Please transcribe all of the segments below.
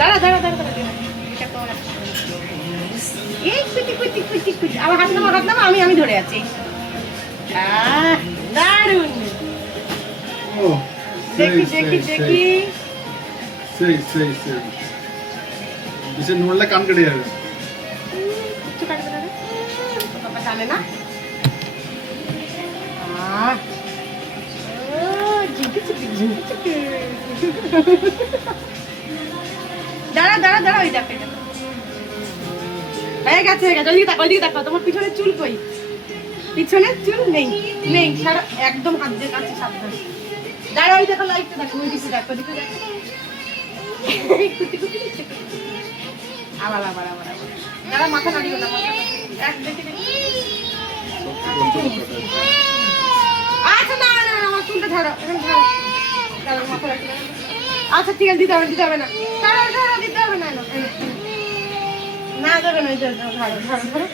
দাঁড়া দাঁড়া দাঁড়া দাঁড়া এটা কর। এই কুচি কুচি কুচি কুচি আমার হাত নামা আমি ধরে আছি। দারুণ। দেখি দেখি দেখি সেই इसे नोड़ले कान कटे যাবে কিছু কাটবে না রে বাবা জানে না দাঁড়া দাঁড়া দাঁড়া ওই দেখো হয়ে গেছে ওইদিকে তাকাও তোমার পিছনে চুল কই পিছনে চুল নেই নেই সারা একদম হাত দিয়ে কাছে সাবধান দাঁড়া ওই দেখো লাইটটা দেখো ওইদিকে দেখো ওইদিকে দেখো আবার দাঁড়া মাথা নাড়িও না এক দেখে আচ্ছা না আমার চুলটা ধরো দাঁড়া মাথা রাখি আচ্ছা ঠিক আছে দিতে হবে না দিতে হবে না না দেবে না ধরো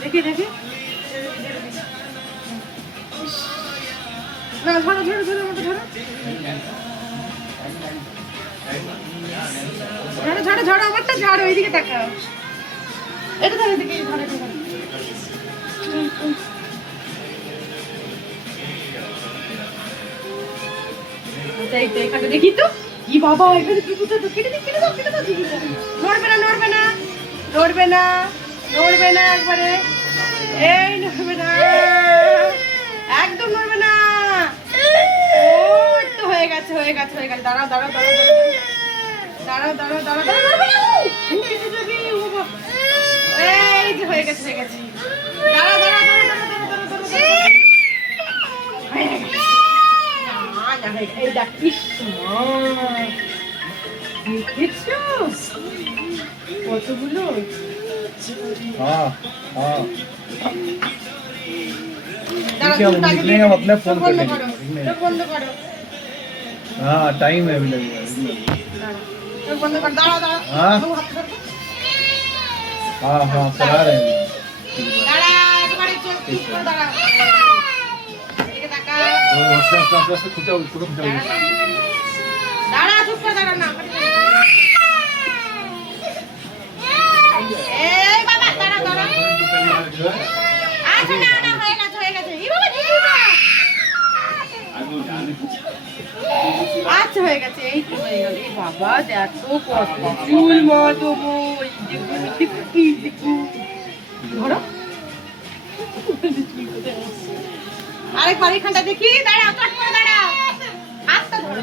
দেখি না ধরো আমাকে ধরো আমারটা ঝাড়ো ওইদিকে তাকাও এটা ধরো এদিকে ধরো দেখি তো কি বাবা এখানে কি কোথায় তো কেটে দাও নড়বে না একবারে এই নড়বে না একদম নড়বে না তো হয়ে গেছে দাঁড়াও এই যে হয়ে গেছে দাঁড়াও এই দেখিস কতগুলো निकलेंगे हम अपने फोन कर लेंगे बंद करो हाँ टाइम है अभी लगेगा बंद कर दाड़ा हाँ चला रहे हैं दाड़ा तुम्हारे चोट पर दाड़ा ये ताका आस्ते खुचाओ दाड़ा चुप कर दाड़ा ना ए बाबा दाड़ा अच्छा ना হয়ে গেছে ই বাবা আচ্ছা হয়ে গেছে এই তো হয়ে গেল এই বাবা দেখো কত চুল মতো বই দেখো ধরো আরেকবার এখানটা দেখি দাঁড়াও চট করে দাঁড়াও হাতটা ধরো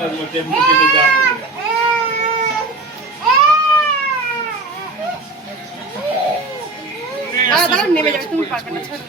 बस टेबल जा দাঁড়াও নেমে যাবে তুমি পারবে না ছাড়ো